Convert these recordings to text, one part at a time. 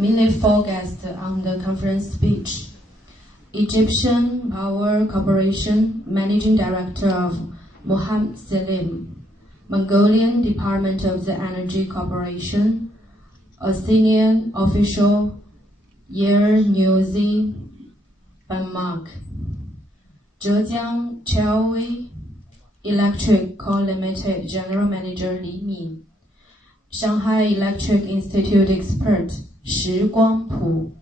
mainly focused on the conference speech. Egyptian Power Corporation Managing Director of Mohammed Selim, Mongolian Department of the Energy Corporation, a senior official, Yer-Nuzi Banmark, Zhejiang Qiaowei Electric Co. Limited General Manager Li Min, Shanghai Electric Institute expert Shi Guangpu.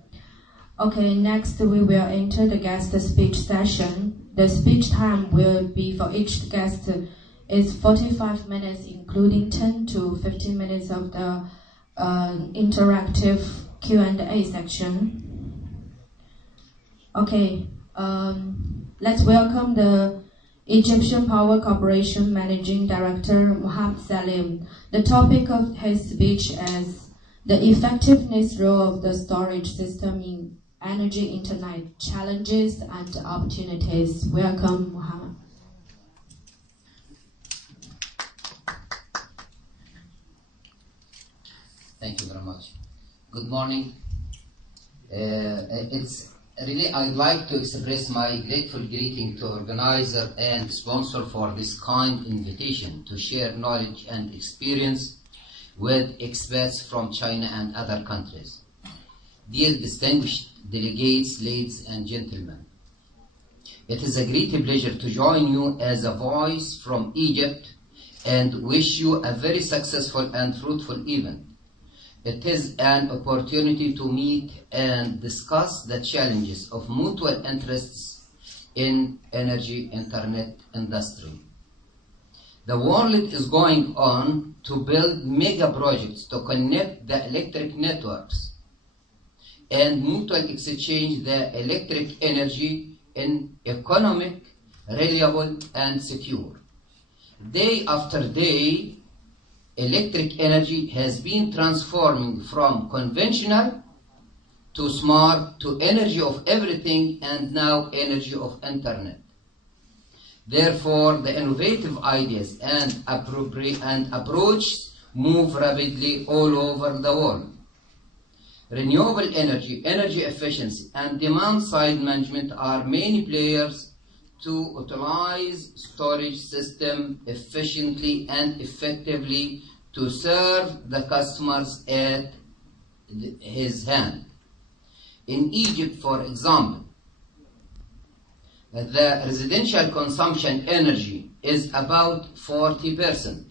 Okay, next we will enter the guest speech session. The speech time will be for each guest is 45 minutes, including 10 to 15 minutes of the interactive Q&A section. Okay, let's welcome the Egyptian Power Corporation Managing Director Mohammed Selim. The topic of his speech is the effectiveness role of the storage system in energy internet, challenges and opportunities. Welcome, Mohammed. Thank you very much. Good morning. I'd like to express my grateful greeting to organizer and sponsor for this kind invitation to share knowledge and experience with experts from China and other countries. Dear distinguished delegates, ladies and gentlemen, it is a great pleasure to join you as a voice from Egypt and wish you a very successful and fruitful event. It is an opportunity to meet and discuss the challenges of mutual interests in energy internet industry. The world is going on to build mega projects to connect the electric networks and mutual exchange the electric energy in economic, reliable and secure. Day after day, electric energy has been transforming from conventional to smart to energy of everything and now energy of internet. Therefore, the innovative ideas and approaches move rapidly all over the world. Renewable energy, energy efficiency, and demand-side management are many players to utilize storage system efficiently and effectively to serve the customers at his hand. In Egypt, for example, the residential consumption energy is about 40%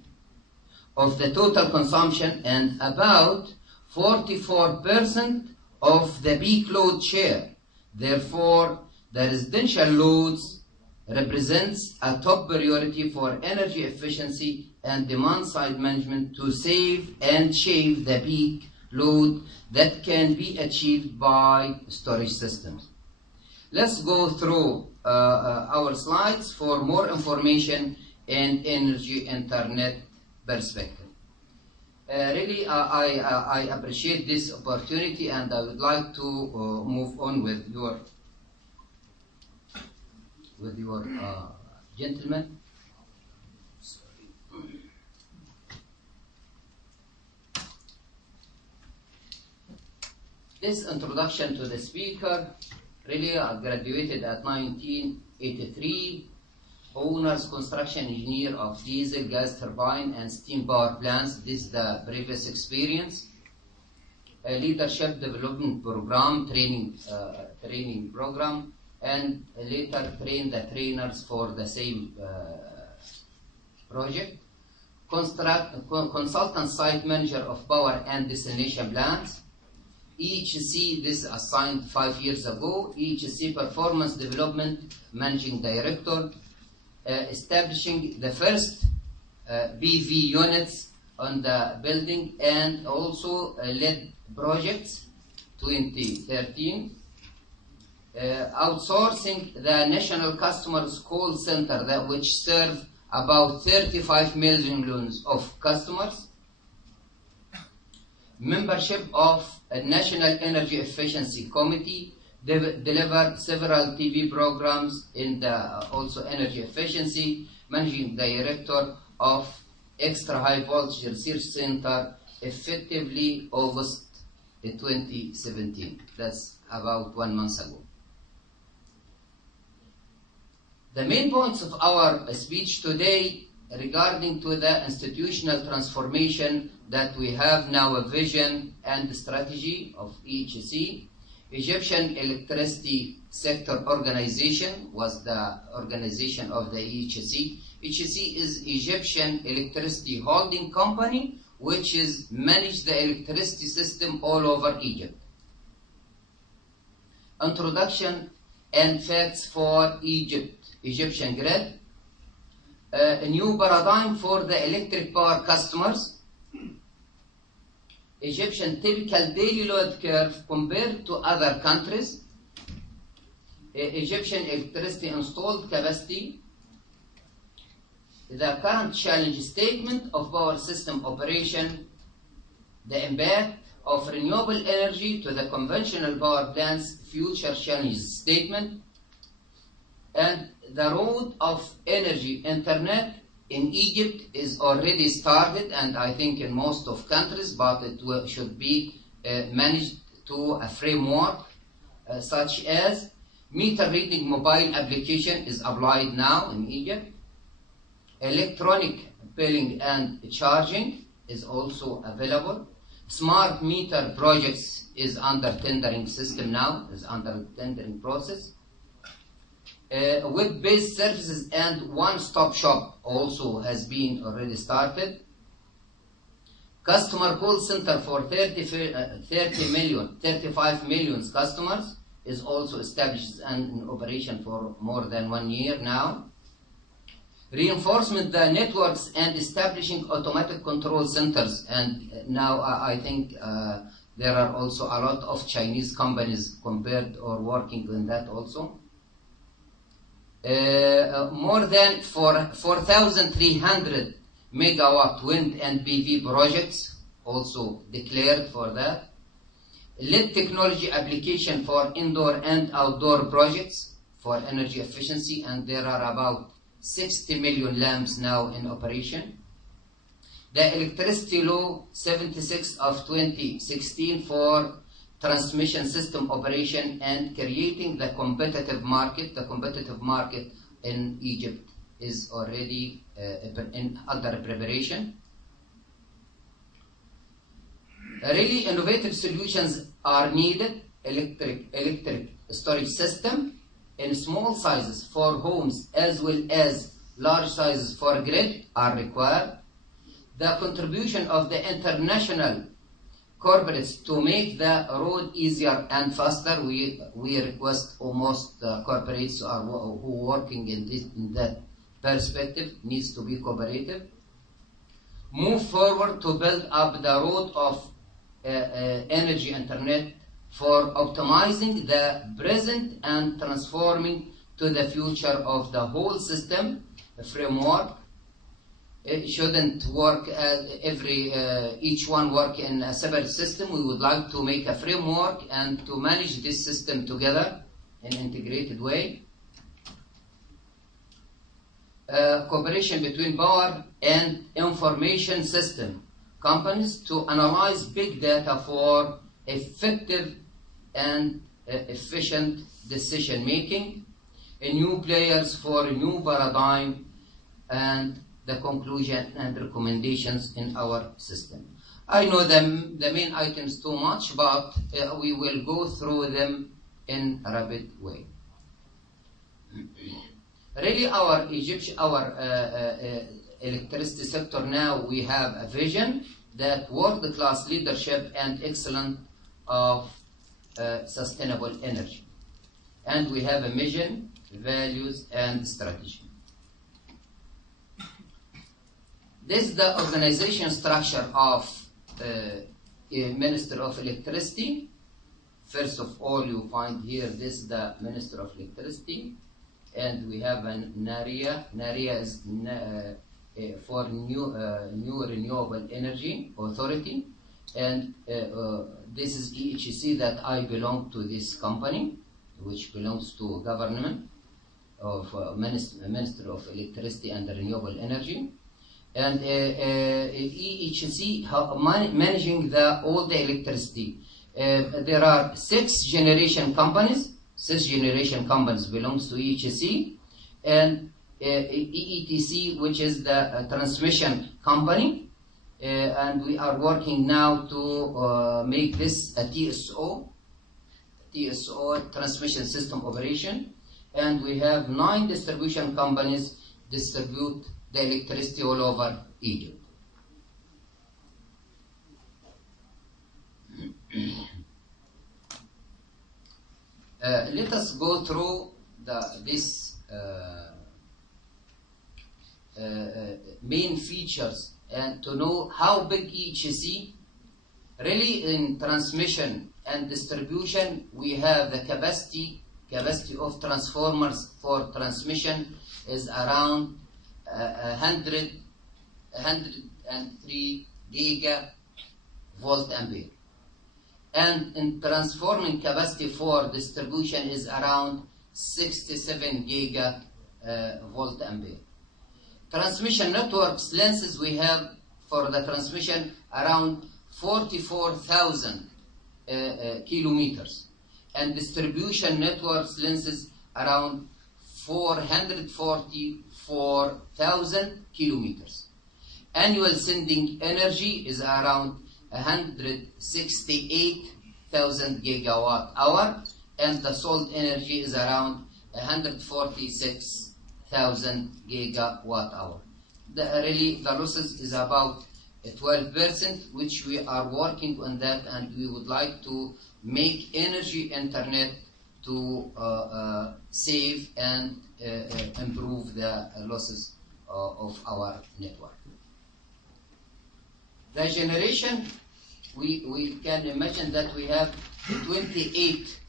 of the total consumption and about 44% of the peak load share. Therefore, the residential loads represents a top priority for energy efficiency and demand-side management to save and shave the peak load that can be achieved by storage systems. Let's go through our slides for more information and energy internet perspective. Really, I appreciate this opportunity, and I would like to move on with your gentlemen. This introduction to the speaker. Really, I graduated at 1983. Owner's construction engineer of diesel, gas turbine, and steam power plants. This is the previous experience. A leadership development program, training program, and later trained the trainers for the same project. Consultant site manager of power and desalination plants. EHC, this assigned 5 years ago. EHC performance development managing director. Establishing the first PV units on the building, and also led projects 2013. Outsourcing the national customers call center which serve about 35 million of customers. Membership of a National Energy Efficiency Committee, deliver several TV programs in the also energy efficiency, managing director of Extra High Voltage Research Center, effectively August in 2017. That's about 1 month ago. The main points of our speech today regarding to the institutional transformation that we have now, a vision and strategy of EHC. Egyptian Electricity Sector Organization was the organization of the EHC. EHC is Egyptian Electricity Holding Company, which is manage the electricity system all over Egypt. Introduction and facts for Egyptian grid. A new paradigm for the electric power customers. Egyptian typical daily load curve compared to other countries. Egyptian electricity installed capacity. The current challenge statement of power system operation. The impact of renewable energy to the conventional power plants, future challenge statement. And the road of energy internet in Egypt is already started, and I think in most of countries, but it should be managed to a framework such as meter reading mobile application is applied now in Egypt. Electronic billing and charging is also available. Smart meter projects is under tendering system now, is under tendering process. Web-based services and one-stop shop also has been already started. Customer call center for 35 million customers is also established and in operation for more than 1 year now. Reinforcement the networks and establishing automatic control centers, and now I think there are also a lot of Chinese companies compared or working on that also. More than 4,300 megawatt wind and PV projects also declared for that. LED technology application for indoor and outdoor projects for energy efficiency, and there are about 60 million lamps now in operation. The Electricity Law 76 of 2016 for transmission system operation and creating the competitive market. The competitive market in Egypt is already under preparation. Really innovative solutions are needed. Electric storage system in small sizes for homes as well as large sizes for grid are required. The contribution of the international corporates to make the road easier and faster. We request almost corporates who working in that perspective needs to be cooperative. Move forward to build up the road of energy internet for optimizing the present and transforming to the future of the whole system framework. It shouldn't work each one work in a separate system. We would like to make a framework and to manage this system together in an integrated way. Cooperation between power and information system companies to analyze big data for effective and efficient decision making. New players for a new paradigm, and the conclusion and recommendations in our system. I know the main items too much, but we will go through them in a rapid way. Really, our electricity sector now, we have a vision that world-class leadership and excellence of sustainable energy. And we have a mission, values, and strategy. This is the organization structure of Minister of Electricity. First of all, you find here, this is the Minister of Electricity. And we have a NAREA. NAREA is for New Renewable Energy Authority. And this is EHC that I belong to this company, which belongs to government of Minister of Electricity and Renewable Energy. And EHC managing all the electricity There are 6 generation companies. 6 generation companies belongs to EHC, and EETC, which is the transmission company, and we are working now to make this a TSO, transmission system operation, and we have 9 distribution companies distribute the electricity all over Egypt. Let us go through this main features and to know how big EHC. Really, in transmission and distribution, we have the capacity of transformers for transmission is around 103 gigavolt ampere. And in transforming capacity for distribution is around 67 gigavolt ampere. Transmission networks lenses we have for the transmission around 44,000 kilometers, and distribution networks lenses around 444,000 kilometers. Annual sending energy is around 168,000 gigawatt hour, and the sold energy is around 146,000 gigawatt hour. Really, the losses is about 12%, which we are working on that, and we would like to make energy internet to save and improve the losses of our network. The generation, we can imagine that we have 28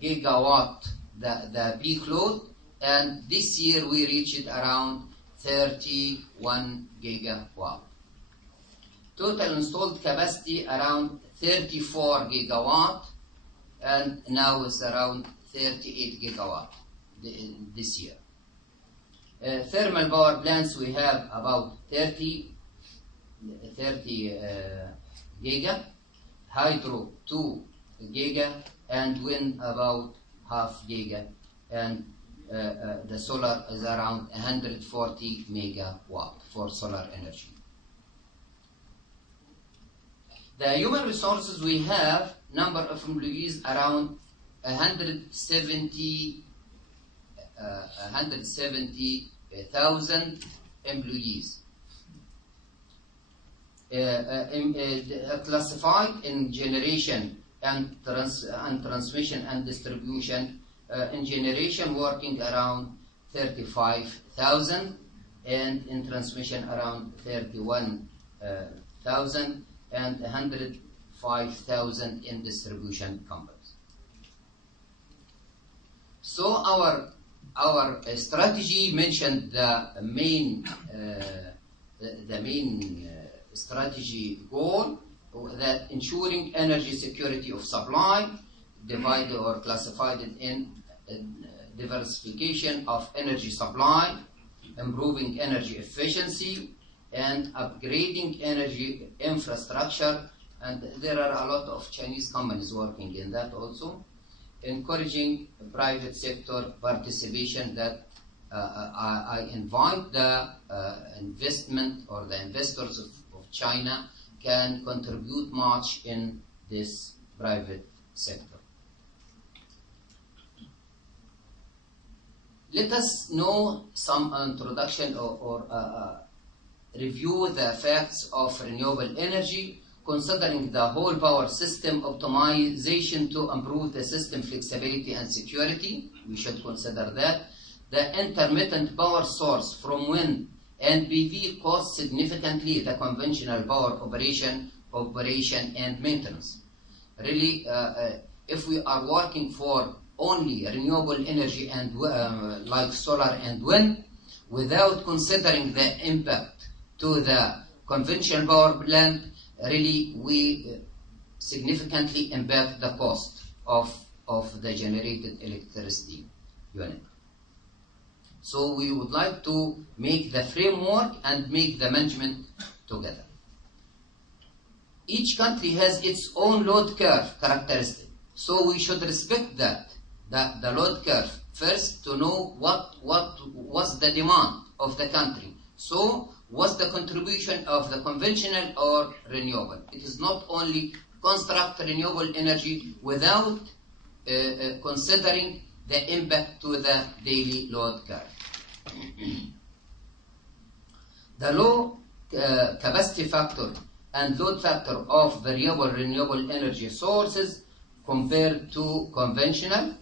gigawatt, the peak load, and this year we reached around 31 gigawatt. Total installed capacity around 34 gigawatt, and now it's around 38 gigawatt this year. Thermal power plants, we have about 30 giga, hydro 2 giga, and wind about half giga, and the solar is around 140 megawatt for solar energy. The human resources, we have number of employees around 170,000 employees. Classified in generation and transmission and distribution. In generation, working around 35,000, and in transmission around 31,000, and 105,000 in distribution companies. So our strategy mentioned the main strategy goal, that ensuring energy security of supply, divided or classified in diversification of energy supply, improving energy efficiency, and upgrading energy infrastructure, and there are a lot of Chinese companies working in that also. Encouraging private sector participation, that I invite the investment or the investors of China can contribute much in this private sector. Let us know some introduction or review the effects of renewable energy, considering the whole power system optimization to improve the system flexibility and security. We should consider that. The intermittent power source from wind and PV costs significantly the conventional power operation and maintenance. Really, if we are working for only renewable energy and like solar and wind, without considering the impact to the conventional power plant, really we significantly impact the cost of the generated electricity unit. So we would like to make the framework and make the management together. each country has its own load curve characteristic. So we should respect that the load curve first to know what was the demand of the country. So what's the contribution of the conventional or renewable? It is not only construct renewable energy without considering the impact to the daily load curve. The low capacity factor and load factor of variable renewable energy sources compared to conventional.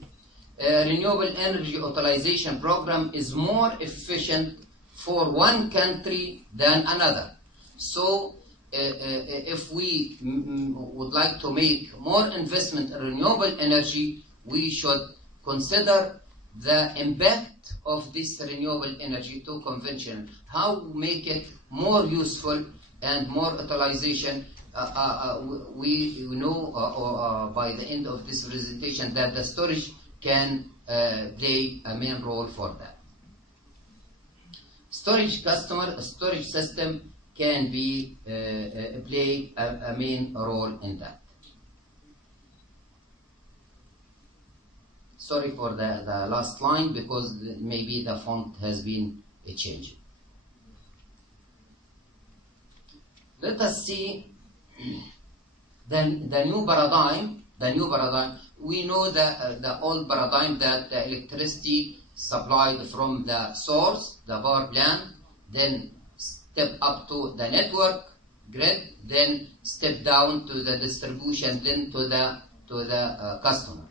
Renewable energy utilization program is more efficient for one country than another. So if we would like to make more investment in renewable energy, we should consider the impact of this renewable energy to conventional, how make it more useful and more utilization. We know by the end of this presentation that the storage can play a main role for that. Storage system can be play a main role in that. Sorry for the last line because maybe the font has been changed. Let us see the new paradigm. We know the old paradigm that the electricity supplied from the source, the power plant, then step up to the network grid, then step down to the distribution, then to the customer.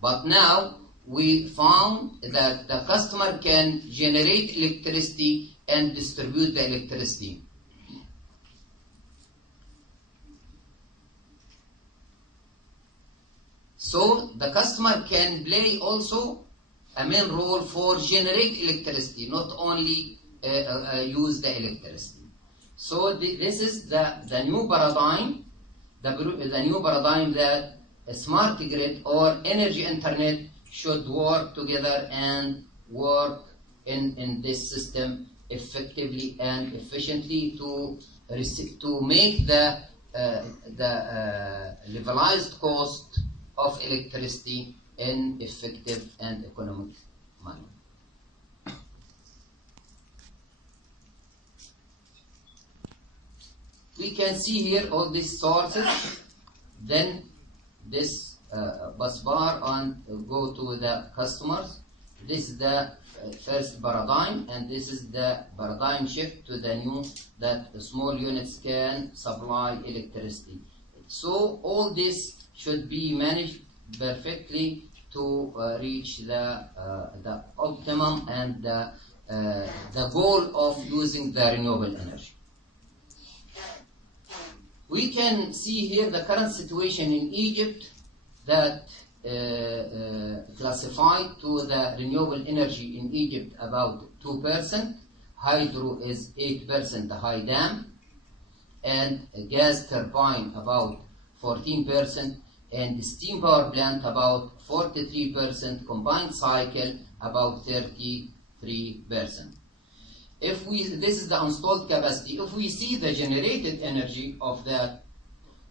But now we found that the customer can generate electricity and distribute the electricity. So the customer can play also a main role for generate electricity, not only use the electricity. So this is the new paradigm, the new paradigm that a smart grid or energy internet should work together and work in this system effectively and efficiently to make the levelized cost of electricity in effective and economic manner. We can see here all these sources, then this bus bar and go to the customers. This is the first paradigm, and this is the paradigm shift to the new that the small units can supply electricity. So all this should be managed perfectly to reach the optimum and the goal of using the renewable energy. We can see here the current situation in Egypt that classified to the renewable energy in Egypt about 2%, hydro is 8% high dam, and gas turbine about 14%, and steam power plant about 43%, combined cycle about 33%. This is the installed capacity. If we see the generated energy of that,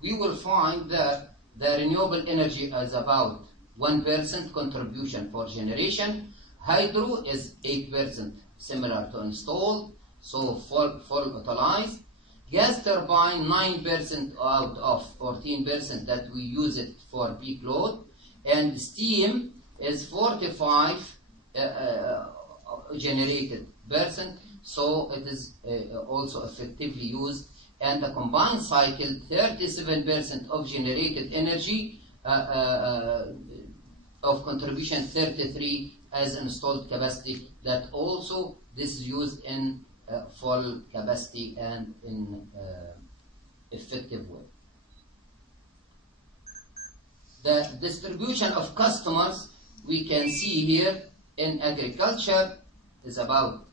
we will find that the renewable energy is about 1% contribution for generation. Hydro is 8%, similar to installed, so full utilized. Gas turbine 9% out of 14% that we use it for peak load, and steam is 45 generated percent, so it is also effectively used. And the combined cycle 37% of generated energy of contribution, 33 as installed capacity. That also this is used in full capacity and in effective way. The distribution of customers we can see here in agriculture is about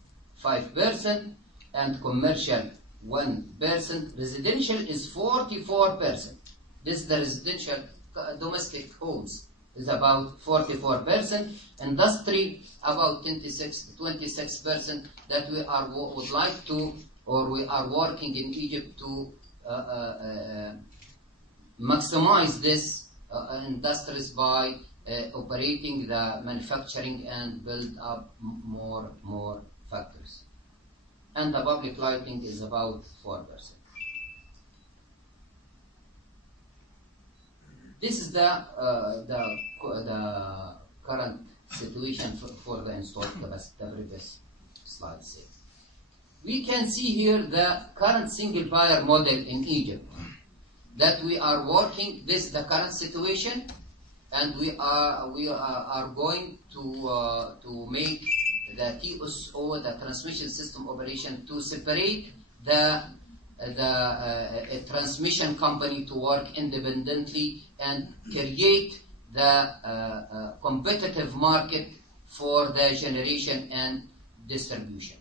5% and commercial 1%. Residential is 44%. This is the residential domestic homes is about 44%. Industry about 26% that we would like to, or we are working in Egypt to maximize this industries by operating the manufacturing and build up more factories. And the public lighting is about 4%. This is the current situation for the installed capacity, the previous slide said. We can see here the current single buyer model in Egypt that we are working. This is the current situation, and we are going to make the TSO, the transmission system operation, to separate the transmission company to work independently and create the competitive market for the generation and distribution.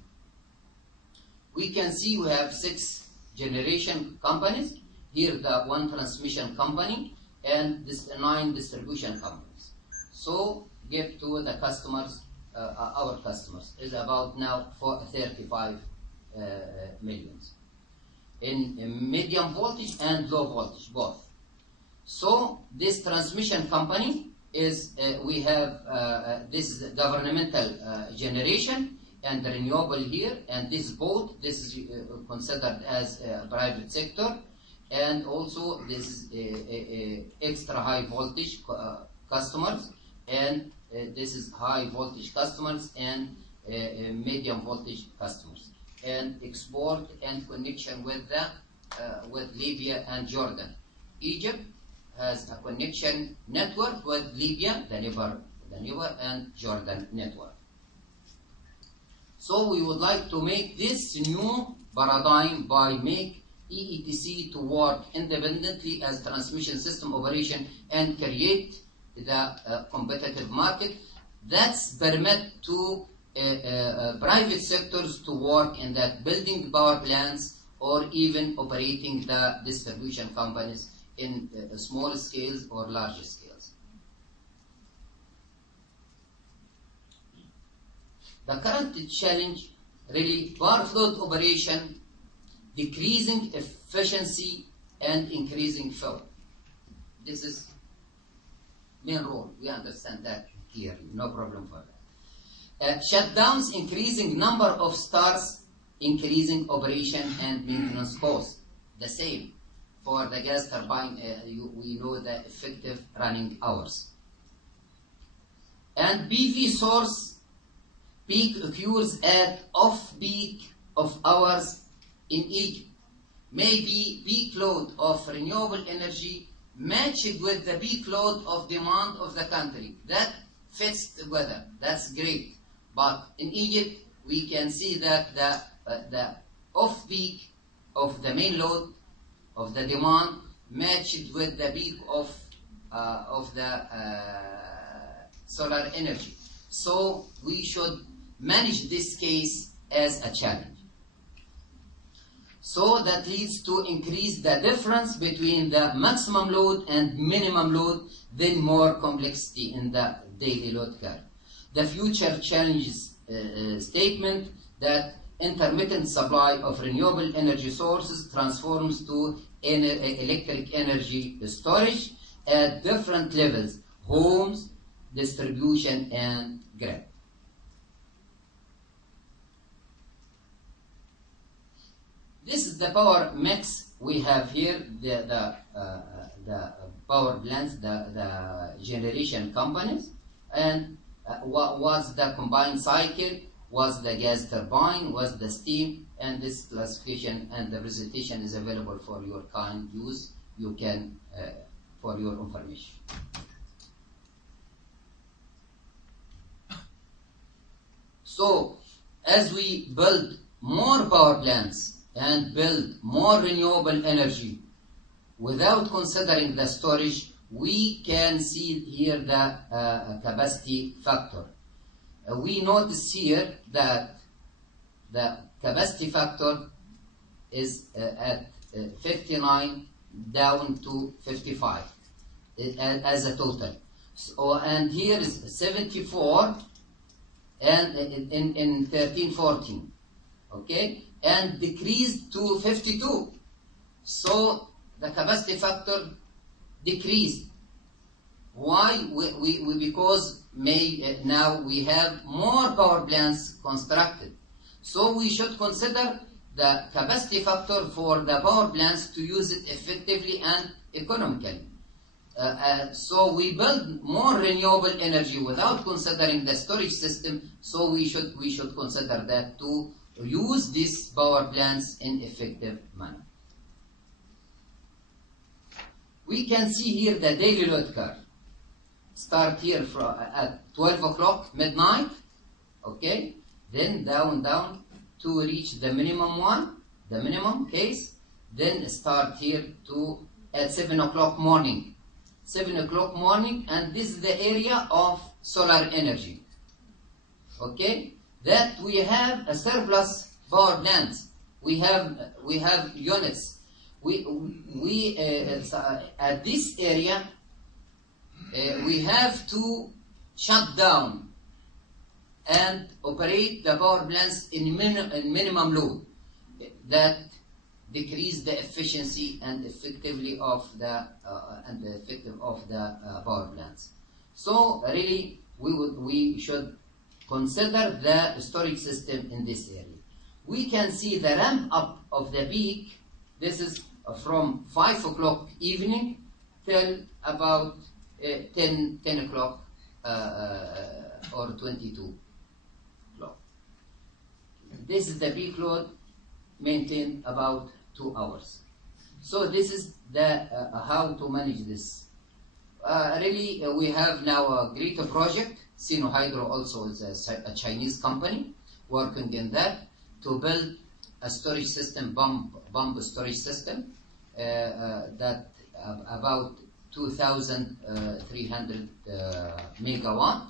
We can see we have 6 generation companies. Here the 1 transmission company and 9 distribution companies. So give to the customers, our customers, is about now for 35 millions. In medium voltage and low voltage, both. So this transmission company is, we have, this is governmental generation and renewable here, and this both, this is considered as private sector, and also this is extra high voltage customers, and this is high voltage customers and medium voltage customers, and export and connection with the with Libya and Jordan. Egypt has a connection network with Libya, the neighbor and Jordan network. So we would like to make this new paradigm by make EETC to work independently as transmission system operation and create the competitive market that's permit to private sectors to work in that building power plants or even operating the distribution companies in small scales or large scales. The current challenge really power float operation, decreasing efficiency and increasing flow. This is main role. We understand that clearly, no problem for that. Shutdowns, increasing number of stars, increasing operation and maintenance costs. The same for the gas turbine, we know the effective running hours. And PV source peak occurs at off-peak of hours in Egypt. Maybe peak load of renewable energy matched with the peak load of demand of the country. That fits together. That's great. But in Egypt, we can see that the off-peak of the main load of the demand matched with the peak of the solar energy. So we should manage this case as a challenge. So that leads to increase the difference between the maximum load and minimum load, then more complexity in the daily load curve. The future challenges statement that intermittent supply of renewable energy sources transforms to electric energy storage at different levels, homes, distribution, and grid. This is the power mix we have here, the power plants, the generation companies, and what was the combined cycle, was the gas turbine, was the steam, and this classification and the presentation is available for your kind use. You can, for your information. So, as we build more power plants and build more renewable energy without considering the storage, we can see here the capacity factor. We notice here that the capacity factor is at 59 down to 55 as a total. So, and here is 74 and in 13-14, okay, and decreased to 52. So the capacity factor decreased. Why? Because now we have more power plants constructed. So we should consider the capacity factor for the power plants to use it effectively and economically. So we build more renewable energy without considering the storage system. So we should consider that to use these power plants in effective manner. We can see here the daily load curve. Start here at 12 o'clock midnight, okay? Then down to reach the minimum case. Then start here at 7 o'clock morning. 7 o'clock morning, and this is the area of solar energy. Okay? That we have a surplus power plants. We have units. At this area, we have to shut down and operate the power plants in minimum load. That decrease the efficiency and effectively of the power plants. So really, we should consider the storage system in this area. We can see the ramp up of the peak. This is from 5 o'clock evening till about 10 o'clock or 22 o'clock. This is the peak load maintained about 2 hours. So this is the how to manage this. Really, we have now a greater project. Sinohydro also is a Chinese company working in that to build a storage system, bump storage system that about 2,300 megawatt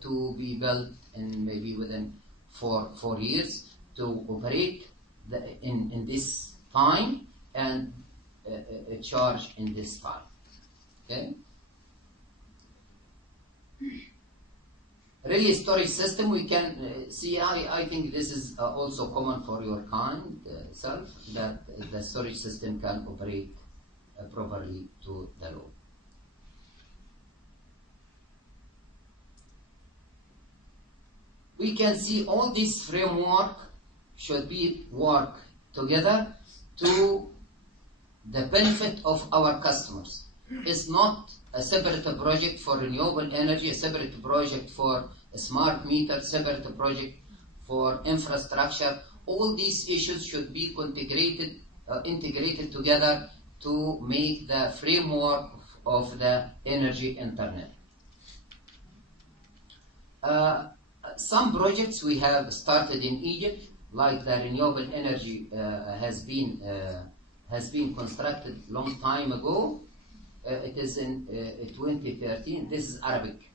to be built in maybe within 4 years to operate in this time and charge in this time. Okay. Really, storage system we can see. I think this is also common for your kind self, that the storage system can operate properly to the load. We can see all this framework should be work together to the benefit of our customers. It's not a separate project for renewable energy, a separate project for a smart meter, separate project for infrastructure. All these issues should be integrated together to make the framework of the energy internet. Some projects we have started in Egypt, like the renewable energy has been constructed long time ago. It is in 2013. This is Arabic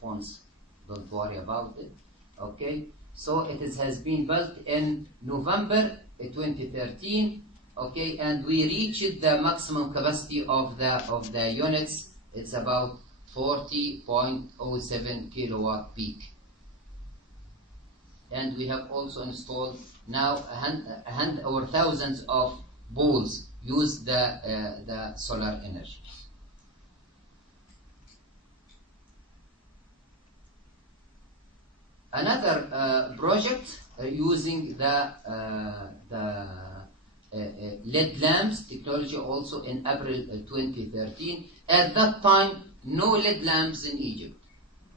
fonts. Don't worry about it. Okay. So it has been built in November 2013. Okay, and we reached the maximum capacity of the units. It's about 40.07 kilowatt peak. And we have also installed now or thousands of poles use the solar energy. Another project using the LED lamps technology also in April 2013. At that time, no LED lamps in Egypt.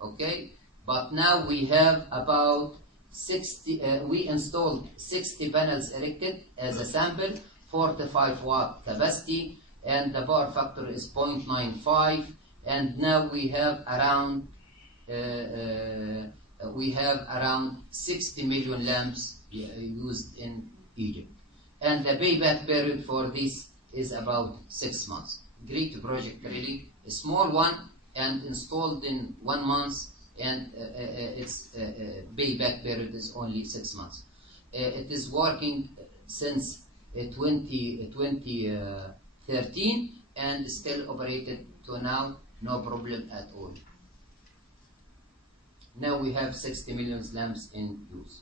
Okay, but now we have about 60. We installed 60 panels erected as a sample, 45 watt capacity, and the power factor is 0.95. And now we have around 60 million lamps used in Egypt. And the payback period for this is about 6 months. Great project, really. A small one and installed in 1 month, and its payback period is only 6 months. It is working since 2013 and still operated to now, no problem at all. Now we have 60 million lamps in use.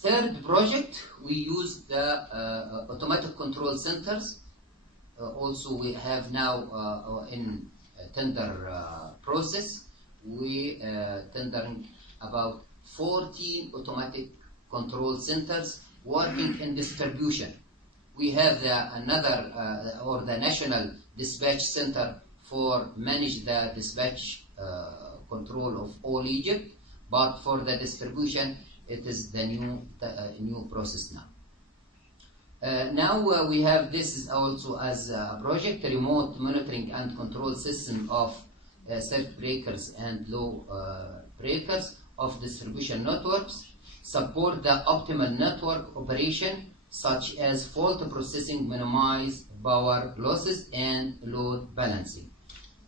Third project, we use the automatic control centers also we have now in tender process, we tendering about 14 automatic control centers working in distribution. We have the National Dispatch Center for manage the dispatch control of all Egypt, but for the distribution, it is the new process now. Now we have this is also as a project, a remote monitoring and control system of circuit breakers and low breakers of distribution networks, support the optimal network operation such as fault processing, minimize power losses and load balancing.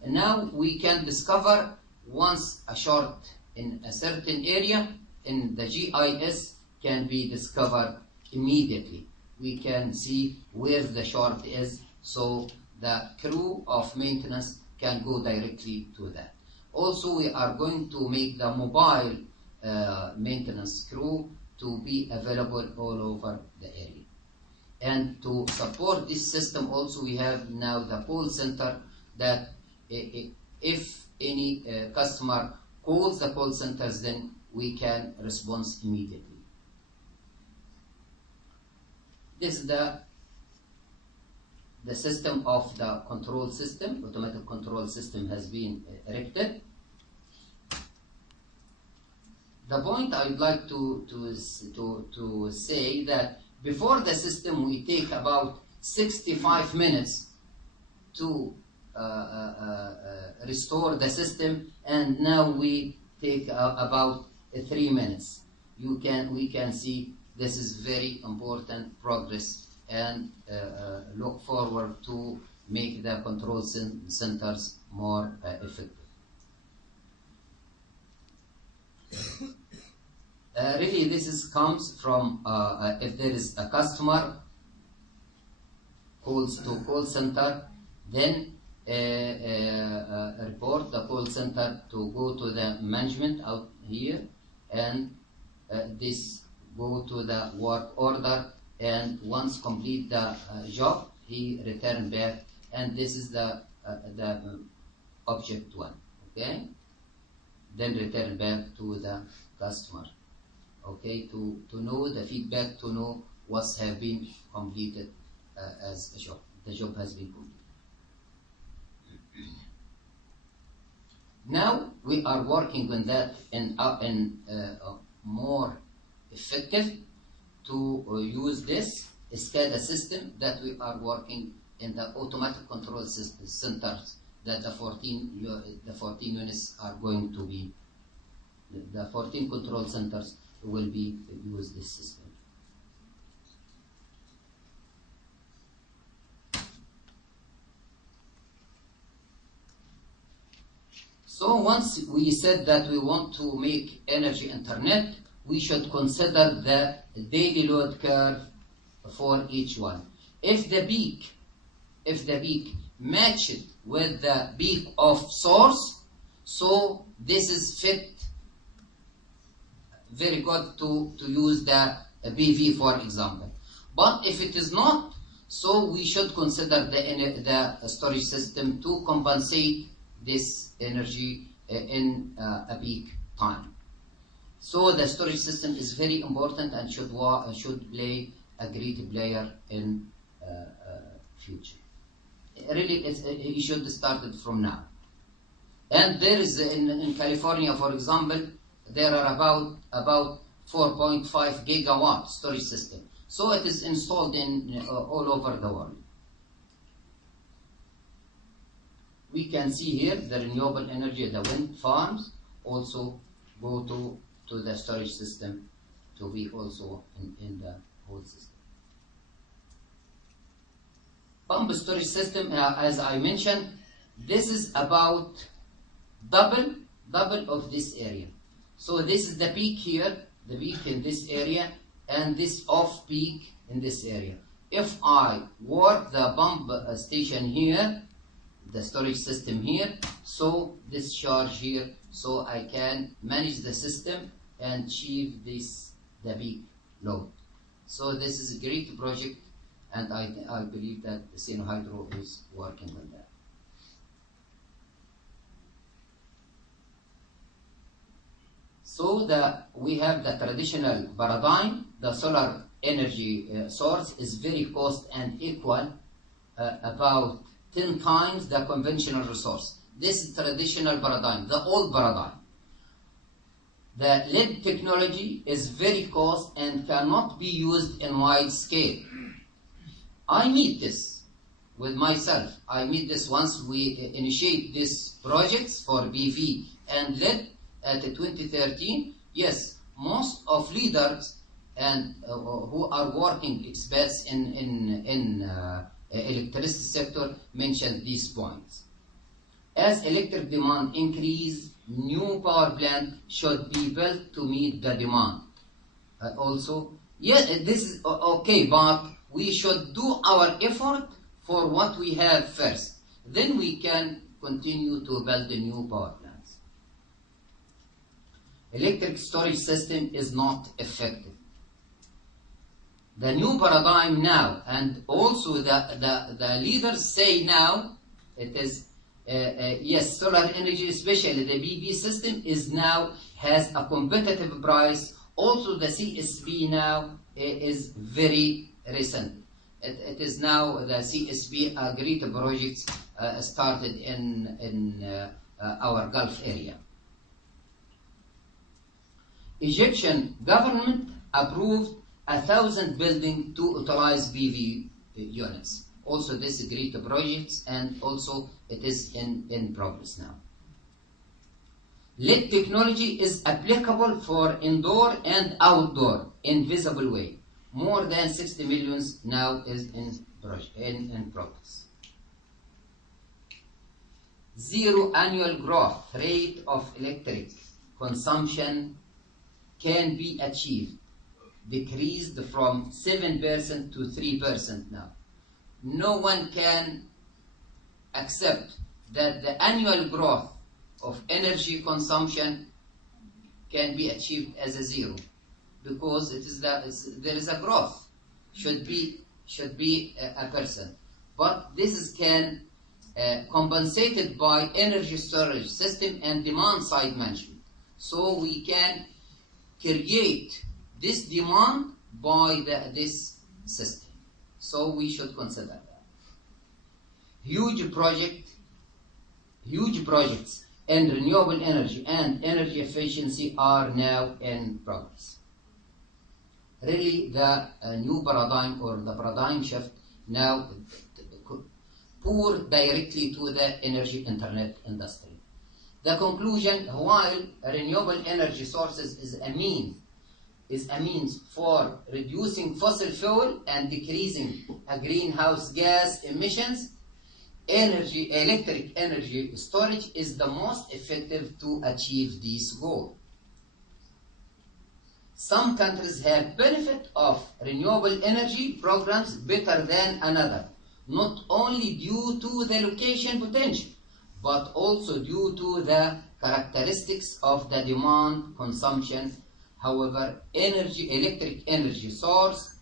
And now we can discover once a short in a certain area in the GIS can be discovered immediately. We can see where the short is, so the crew of maintenance can go directly to that. Also, we are going to make the mobile maintenance crew to be available all over the area. And to support this system also, we have now the call center that if any customer calls the call centers, then we can respond immediately. This is the system of the control system. Automatic control system has been erected. The point I would like to say that before the system we take about 65 minutes to restore the system, and now we take about 3 minutes. We can see this is very important progress, and look forward to make the control centers more effective. Really, this comes from if there is a customer calls to call center, then report the call center to go to the management out here, and this go to the work order, and once complete the job, he return back, and this is the object one, okay? Then return back to the customer, okay, to know the feedback, to know what's have been completed as a job. The job has been completed. Now we are working on that in more effective to use this SCADA system that we are working in the automatic control centers that the 14 units are going to be, the 14 control centers will be use this system. So once we said that we want to make energy internet, we should consider the daily load curve for each one. If the peak matched with the peak of source, so this is fit very good to use the PV, for example. But if it is not, so we should consider the storage system to compensate this energy in a peak time. So the storage system is very important and should play a great player in future. Really, it should start it from now. And there is in California, for example, there are about 4.5 gigawatt storage system. So it is installed in all over the world. We can see here the renewable energy, the wind farms also go to the storage system to be also in the whole system. Pump storage system, as I mentioned, this is about double of this area. So this is the peak here, the peak in this area, and this off peak in this area. If I work the pump station here, the storage system here, so this charge here, so I can manage the system and achieve the peak load. So this is a great project and I believe that Sinohydro is working on that. So we have the traditional paradigm. The solar energy source is very cost and equal, about 10 times the conventional resource. This is traditional paradigm, the old paradigm. The LED technology is very cost and cannot be used in wide scale. I meet this with myself. I meet this once we initiate these projects for PV and LED at 2013. Yes, most of leaders and who are working experts in electricity sector mentioned these points. As electric demand increase, new power plant should be built to meet the demand. Also, yeah, this is okay, but we should do our effort for what we have first. Then we can continue to build the new power plants. Electric storage system is not effective. The new paradigm now, and also the leaders say now, it is yes, solar energy, especially the PV system, is now has a competitive price. Also, the CSP now is very recent. It is now the CSP, a great project started in our Gulf area. Egyptian government approved 1,000 buildings to utilize PV units. Also, this is great projects, and also it is in progress now. LED technology is applicable for indoor and outdoor in visible way. More than 60 million now is in progress. Zero annual growth rate of electric consumption can be achieved, decreased from 7% to 3% now. No one can accept that the annual growth of energy consumption can be achieved as a zero, because it is there is a growth, should be a percent, but this is can compensated by energy storage system and demand side management. So we can create this demand by this system. So we should consider that. Huge projects in renewable energy and energy efficiency are now in progress. Really, the new paradigm or the paradigm shift now pour directly to the energy internet industry. The conclusion, while renewable energy sources is a means for reducing fossil fuel and decreasing greenhouse gas emissions, electric energy storage is the most effective to achieve this goal. Some countries have benefit of renewable energy programs better than another, not only due to the location potential, but also due to the characteristics of the demand consumption. However, electric energy source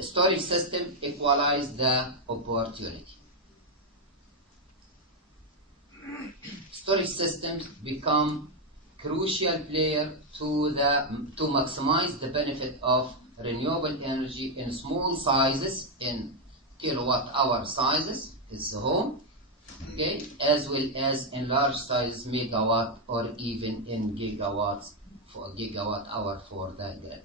storage system equalize the opportunity. Storage systems become crucial player to maximize the benefit of renewable energy in small sizes, in kilowatt-hour sizes, is the home, okay, as well as in large sizes, megawatt or even in gigawatts for gigawatt-hour for the grid.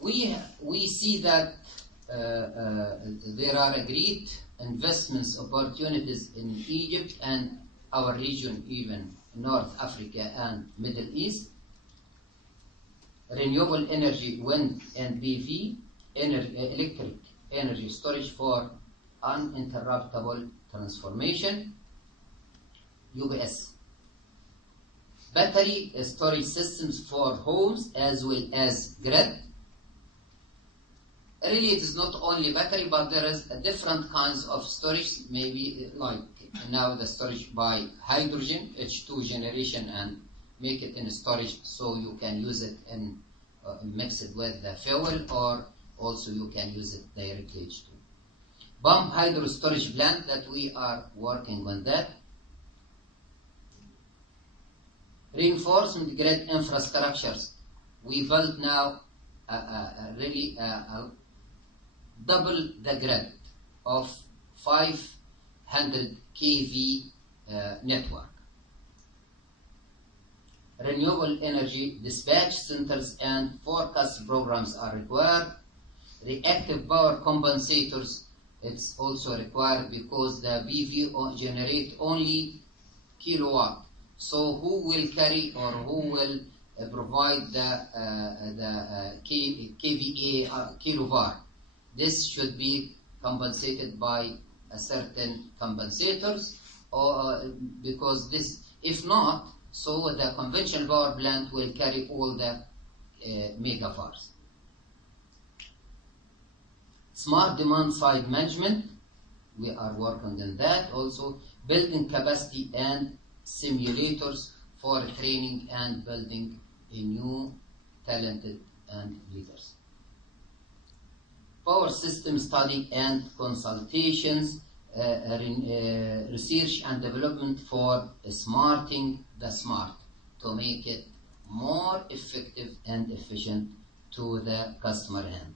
We see that there are great investments opportunities in Egypt and our region, even North Africa and Middle East. Renewable energy, wind and PV, electric energy storage for uninterruptible transformation, UPS. Battery storage systems for homes as well as grid. Really, it is not only battery, but there is different kinds of storage, maybe like now the storage by hydrogen, H2 generation, and make it in storage so you can use it in mix it with the fuel, or also you can use it directly H2. Pump hydro storage plant that we are working on that. Reinforcement grid infrastructures. We built now really double the grid of 500 kV network. Renewable energy dispatch centers and forecast programs are required. Reactive power compensators, it's also required because the PV generate only kilowatt. So who will carry or who will provide the kVA kilowatt? This should be compensated by a certain compensators, or because this, if not, so the conventional power plant will carry all the megawatts. Smart demand side management, we are working on that also. Building capacity and simulators for training and building a new talented and leaders. Power system study and consultations, research and development for smarting the smart to make it more effective and efficient to the customer end.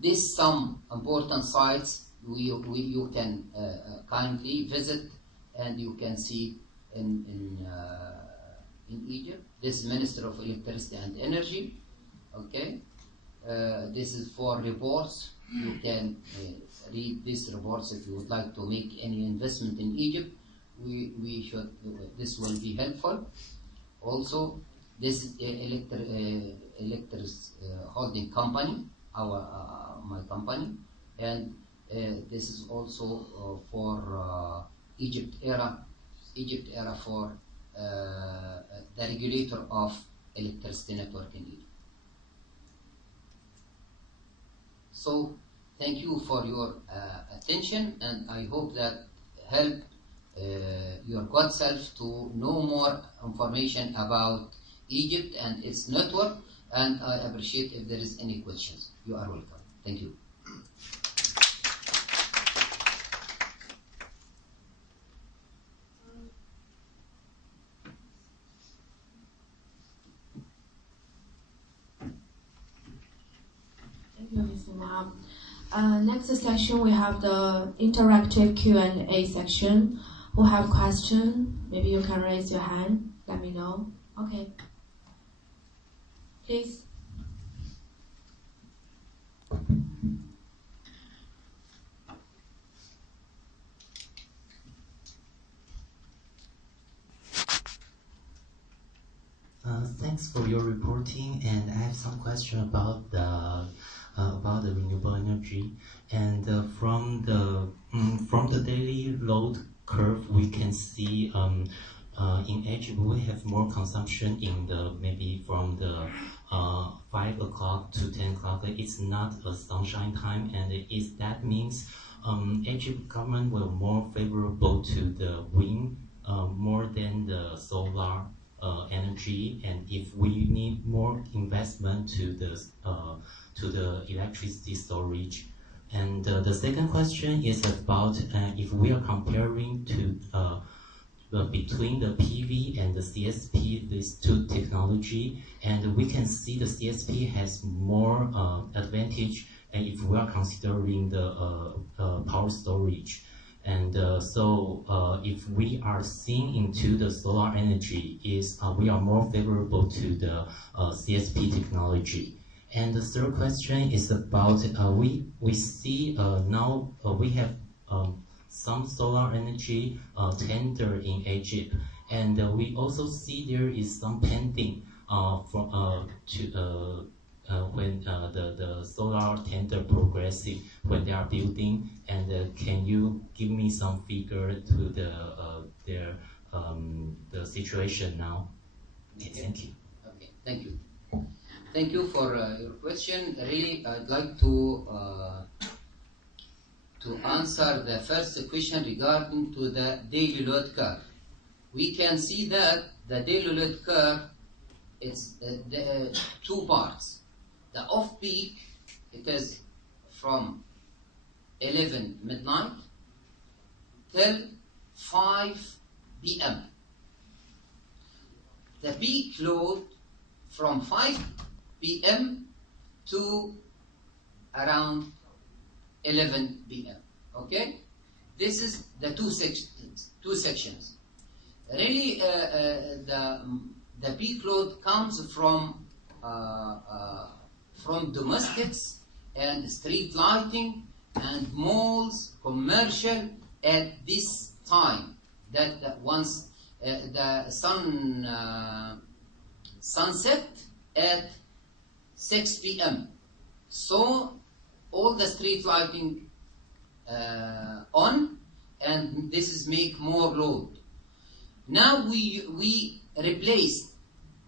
These some important sites you can kindly visit, and you can see in Egypt. This is Minister of Electricity and Energy. Okay, this is for reports. You can read these reports if you would like to make any investment in Egypt. We should. This will be helpful. Also, this is Electric holding company, my company, and this is also for Egypt era for the regulator of electricity network in Egypt. So thank you for your attention, and I hope that help your good self to know more information about Egypt and its network, and I appreciate if there is any questions. You are welcome. Thank you. Thank you, Mr. Maham. Next section, we have the interactive Q&A section. Who have question? Maybe you can raise your hand. Let me know. Okay. Please. Thanks for your reporting, and I have some question about the renewable energy. And from the daily load curve, we can see in Egypt we have more consumption in the maybe from the 5 o'clock to 10 o'clock. It's not a sunshine time, and that means Egypt government will more favorable to the wind more than the solar energy, and if we need more investment to the electricity storage. And the second question is about if we are comparing to between the PV and the CSP, these two technology, and we can see the CSP has more advantage, and if we are considering the power storage. And so if we are seeing into the solar energy, we are more favorable to the CSP technology. And the third question is about we see now we have some solar energy tender in Egypt, and we also see there is some pending when the solar tender progressive when they are building. And can you give me some figure to the situation now? Okay, thank you. Okay, thank you. Thank you for your question. Really, I'd like to answer the first question regarding to the daily load curve. We can see that the daily load curve it's two parts. The off-peak, it is from 11 midnight till 5 p.m. The peak load from 5 p.m. to around 11 p.m. Okay? This is the two sections. Really, the peak load comes from domestics and street lighting and malls, commercial at this time. That once the sunset at 6 p.m. So all the street lighting on, and this is make more load. Now we replaced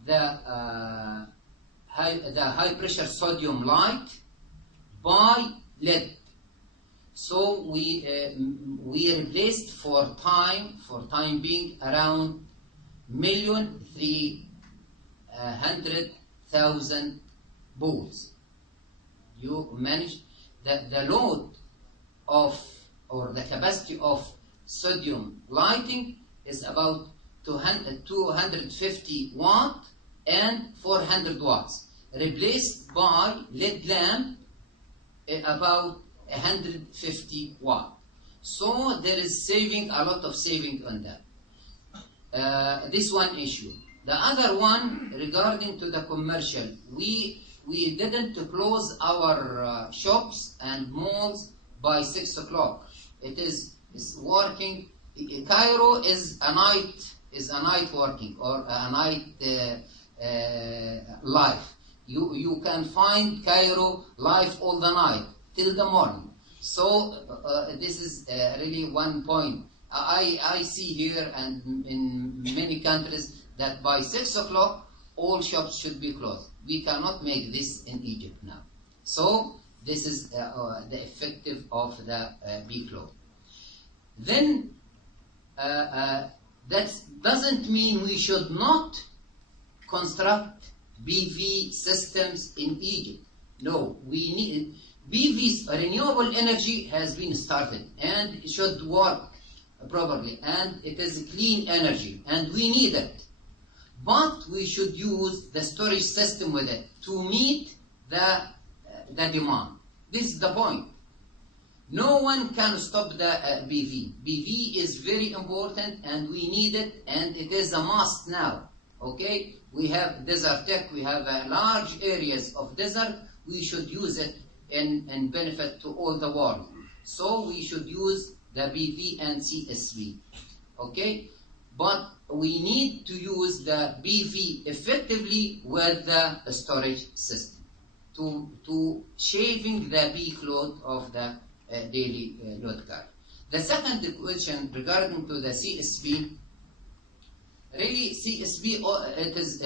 the high pressure sodium light by LED. So we replaced for time being around 1,300,000 bulbs. You manage the load of, or the capacity of sodium lighting is about 250 watt and 400 watts, replaced by LED lamp about 150 watt. So there is saving, a lot of saving on that. This one issue. The other one regarding to the commercial, we didn't close our shops and malls by 6 o'clock. It's working. Cairo is a night working, or a night life. You can find Cairo life all the night till the morning. So this is really one point. I see here and in many countries that by 6 o'clock all shops should be closed. We cannot make this in Egypt now. So this is the effective of the peak load. Then that doesn't mean we should not construct PV systems in Egypt. No, we need PV's renewable energy has been started and it should work properly, and it is clean energy and we need it. But we should use the storage system with it to meet the demand. This is the point. No one can stop the PV. PV is very important and we need it, and it is a must now. Okay? We have desert tech, we have large areas of desert. We should use it and benefit to all the world. So we should use the PV and CSV. Okay? But we need to use the PV effectively with the storage system to shaving the peak load of the daily load curve. The second question regarding to the CSV, really CSV it is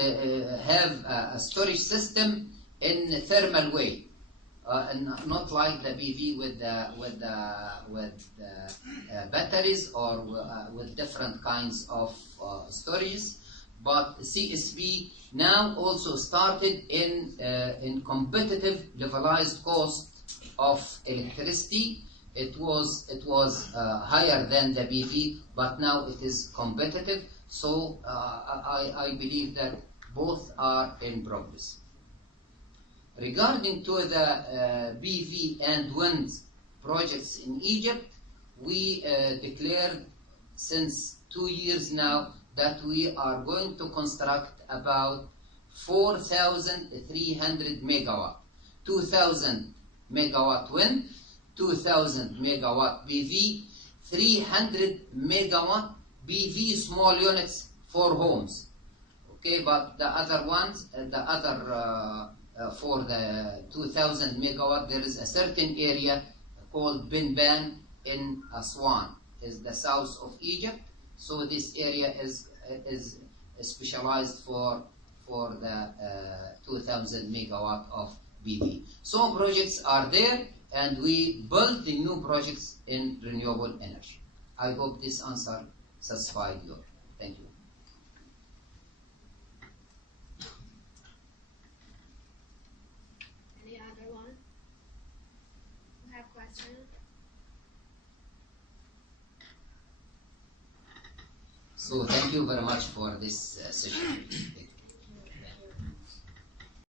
have a storage system in a thermal way, and not like the PV with batteries or with different kinds of storages. But CSV now also started in competitive levelized cost of electricity. It was higher than the PV, but now it is competitive. So I believe that both are in progress. Regarding to the PV and wind projects in Egypt, we declared since 2 years now that we are going to construct about 4,300 megawatt, 2,000 megawatt wind, 2,000 megawatt PV, 300 megawatt PV small units for homes. Okay, but the other ones, for the 2,000 megawatt, there is a certain area called Binban in Aswan, is the south of Egypt. So this area is specialized for the 2,000 megawatt of PV. So projects are there, and we build the new projects in renewable energy. I hope this answer satisfied you. Thank you. So thank you very much for this session.